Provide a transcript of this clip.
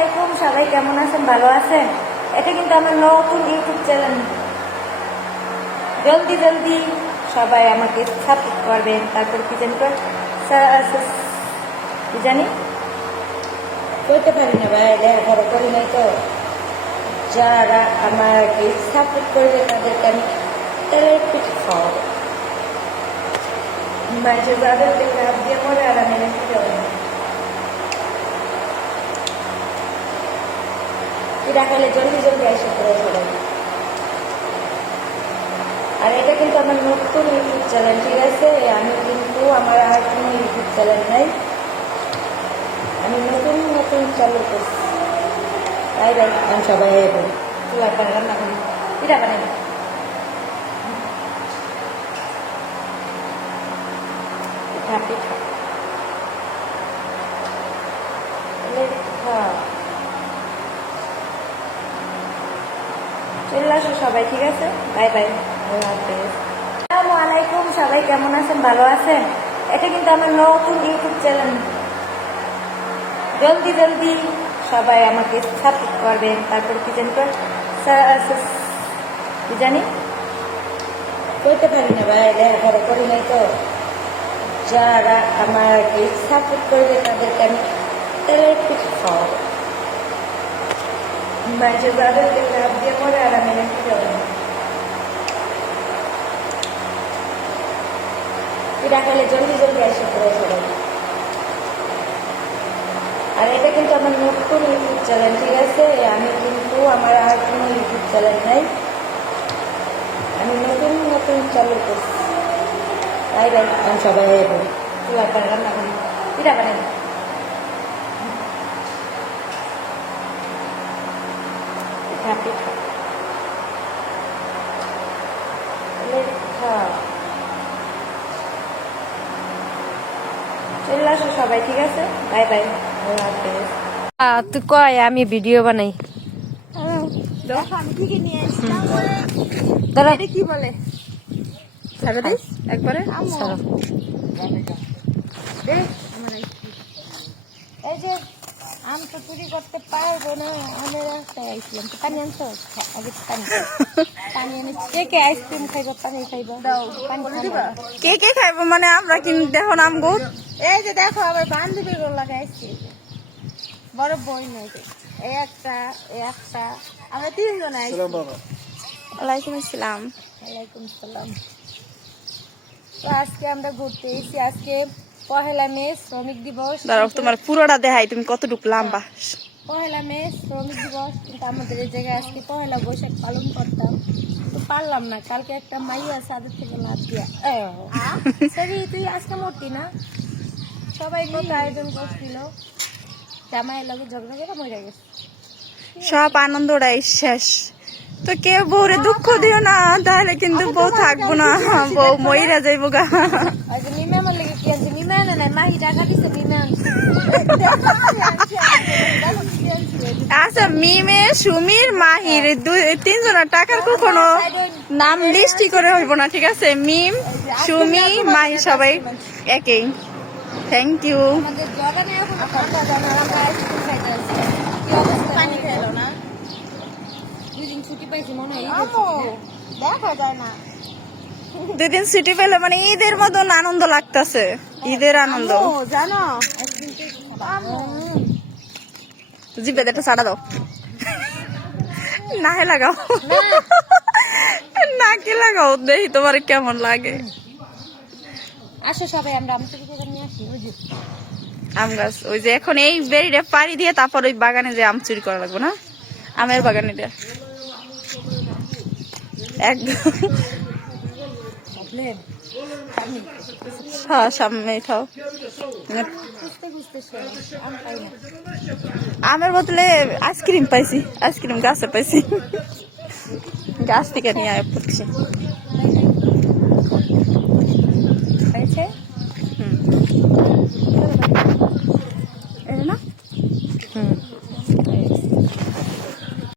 আলাইকুম, সবাই কেমন আছেন? ভালো আছেন? এটা কিন্তু আমার নতুন ইউটিউব চ্যানেল। জলদি জলদি সবাই আমাকে সাপোর্ট করবেন। তারপর কি জানি করতে পারি না ভাই, লেখাপড়া করি নাই তো। যারা আমাকে সাপোর্ট করবে তাদেরকে আমি তেলের পিঠে খাওয়াবো। মাঝে যাদের দেখে দিয়ে মরে আর আমি রেখে যাবো। এটা খেলে জলদি জলদি এসে পড়ে সবাই। আর এটা কিন্তু আমার নতুন ইউটিউব চ্যানেল, ঠিক আছে? আমি কিন্তু আমার আর কোনো ইউটিউব চ্যানেল নাই, আমি নতুন নতুন চালু করছি। তাই ভাই আমি সবাই চুলায় পানি রান্না করি, পিঠা বানাই। পিঠা পিঠা পিঠা চলে আসো সবাই, ঠিক আছে? বাই বাই, আসসালামু আলাইকুম, সবাই কেমন আছেন? ভালো আছেন? এটা কিন্তু আমার নতুন ইউটিউব চ্যানেল। জলদি জলদি সবাই আমাকে সাপোর্ট করবেন। তারপর কি জানি করতে পারি না ভাই, লেখাপড়া করি নাই তো। যারা আমাকে সাপোর্ট করবে তাদেরকে আমি তেলের পিঠে খাওয়াবো। মাঝে যাদের দেখে দিয়ে মরে আর আমি রেখে যাবো। এটা খেলে জলদি জলদি এসে পড়ে সবাই। আর এটা কিন্তু আমার নতুন ইউটিউব চ্যানেল, ঠিক আছে? আমি কিন্তু আমার আর কোনো ইউটিউব চ্যানেল নাই, আমি নতুন নতুন চালু করছি। তাই ভাই আমি সবাই চুলায় পানি রান্না করি, পিঠা বানাই। পিঠা পিঠা পিঠা চলে আসো সবাই, ঠিক আছে? বাই বাই, তুই কয় আমি ভিডিও বানাই। আমি থেকে নিয়ে আসলাম। দাদা এটা কি বলে? ছাড়া দিস একবারে। ছাড়ো। এই যে আম তো চুরি করতে পারবো না, আমের রাস্তায় আইসলাম। পানি আনছো? আগে পানি পানি এনে কে কে আইসক্রিম খাইবো, পানি খাইবো? পানি খাইবা? কে কে খাইবো মানে আমরা কিন্তু দেখো নাম গো। এই যে দেখো আমার বান্ধবী গুলো লাগাইছি, বড় বই নাই। এই একটা আমরা তিনজন আইসি। ওয়ালাইকুম আসসালাম। ওয়ালাইকুম সালাম। তো আজকে আমরা ঘুরতে এসেছি। আজকে পহেলা মে, শ্রমিক দিবস। দাঁড়াও তোমার পুরোটা দেখাই, তুমি কতটুকু লম্বা। পহেলা মে শ্রমিক দিবস, কিন্তু আমাদের এই জায়গায় আজকে পহেলা বৈশাখ পালন করতাম, তো পারলাম না। কালকে একটা মাইয়া ছাদের থেকে লাফ দিয়া সরি তুই আজকে মরতি না। সবাই কত আয়োজন করছিল, জামাইয়ের লগে ঝগড়া করে মরে গেছে। সব আনন্দটাই শেষ। তো কেউ বউরে দুঃখ দিও না, তাহলে কিন্তু বউ থাকবো না, বউ মইরা যাইবো গা। মিমে আমার লেগে কি আছে? মিমে আনে নাই, মাহি টাকা দিচ্ছে, মিমে আনছে। আচ্ছা, মিমে, সুমির, মাহির তিনজনের টাকার কখনো নাম লিস্টি করে হইব না, ঠিক আছে? মিম, সুমি, মাহি সবাই একই। Thank you. আমাদের জগানে এখন ঠান্ডা জানা, আমরা আইসক্রিম খাইতে আসছি। কি অবস্থা? পানি খাইলো না? দুদিন ছুটি পাইছি মনে হয়, দেখা যায় না। দুদিন ছুটি পেলে মানে ঈদের মতন আনন্দ লাগতেছে, ঈদের আনন্দ। জানো জিপে একটা ছাড়া দাও, নাহে লাগাও, নাকে লাগাও, দেখি তোমার কেমন লাগে। আসো সবাই আমরা আম চুরি করে নিয়ে আসি। ওই যে আম গাছ, ওই যে এখন এই বেরিটা পাড়ি দিয়ে তারপর ওই বাগানে যে আম চুরি করা লাগবে না, আমের বাগানে দিয়ে একদম। হ্যাঁ সামনে খাও। আমের বদলে আইসক্রিম পাইছি, আইসক্রিম গাছে পাইছি, গাছ থেকে নিয়ে পড়ছি।